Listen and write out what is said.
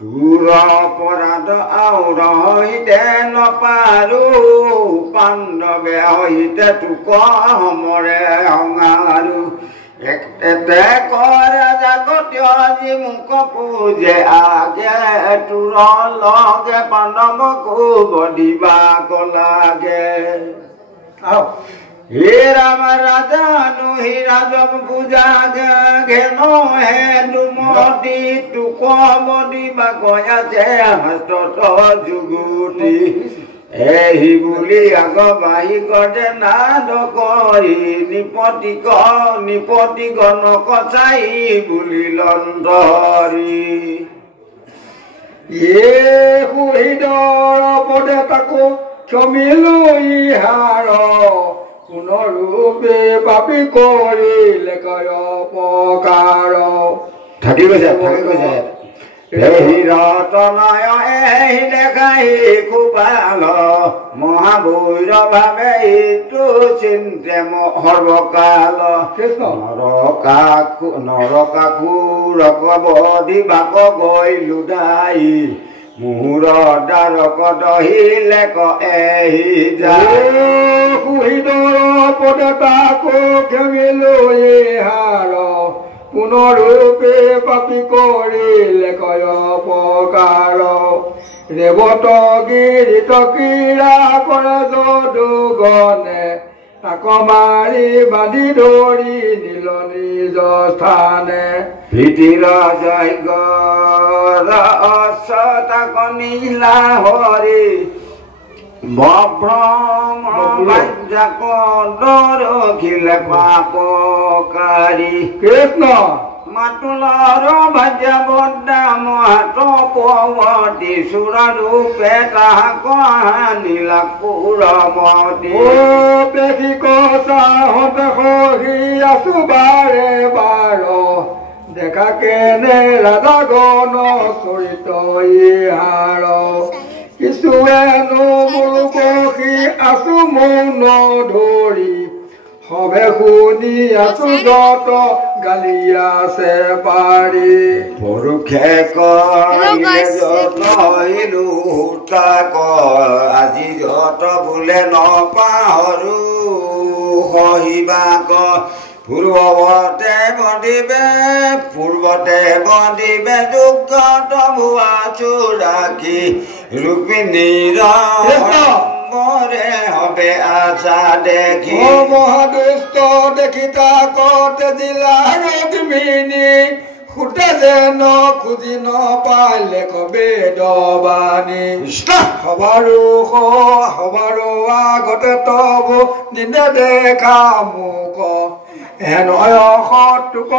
তোৰ অপৰাধ আউৰহিতে নপাৰো পাণ্ডৱে সহিতে তোক সমৰে সংহাৰো এতে কৰে জাগতীয় যি মোক পূজে আগে তোৰ লগে পাণ্ডৱকো বধিবাক লাগে হে ৰাম ৰাজানো হি ৰাজক পূজা ঘেন হে দুমতি তোক বধিবাক আছে হস্তত যুগুতি এহি বুলি আগবাঢ়ি গজে নাদ কৰি নিপতি গণক চাই বুলি লন্ধৰি সুহৃদৰ পদে তাকো ক্ষমিলো ইহাৰ পুনৰূপে পাপী কৰিলে কয় অপকাৰ থাকি গৈছে ৰতনয় এহি দেখাই কুপাল মহাভৈৰভাৱে ইটো চিন্তে সৰ্বকাল নৰকাসুৰক বধিবাক গৈ লুদাই মুহুৰ দ্বাৰক দহিলে এহি যায় সুহৃদৰ পদে তাকো ক্ষমিলো ইহাৰ পুনৰূপে পাপী কৰিলে কয় অপকাৰ ৰেৱত গিৰিত ক্ৰীড়া কৰে যদুগণে তাক মাৰি বান্ধি ধৰি নিল নিজ স্থানে ভীতিৰ যজ্ঞ তাক নীলা হৰি বভ্ৰমজাক দৰখিলে পাপকাৰী কৃষ্ণ মাতুলৰ ভাজ্য বদ্দা মহাতপৱতী চূৰৰূপে তাহাক নীলা পুৰমতী পেশী কচাহতে সহি আছো বাৰে বাৰ দেখা কেনে ৰাজা গণ চৰিত ইহাৰ কিছুৱেনো মোৰো পখি আছো মৌন ধৰি সবে শুনি আছো যত গালি আছে পাৰি পুৰুষে কৰিলো তাক আজি যত বোলে নপাহৰো সহিবাক পূৰ্বতে বন্দিবে যুগত ভুৱা চোৰাকি ৰুক্মিণীৰ মৰে হবে আশা দেখি মহাদুষ্ট দেখি তাকতে জিলা ৰুক্মিণী সুতে যেন খুজি নপালে কবে দবানী সবাৰো আগতে তব নিনে দেখা মোক হেনয় তোক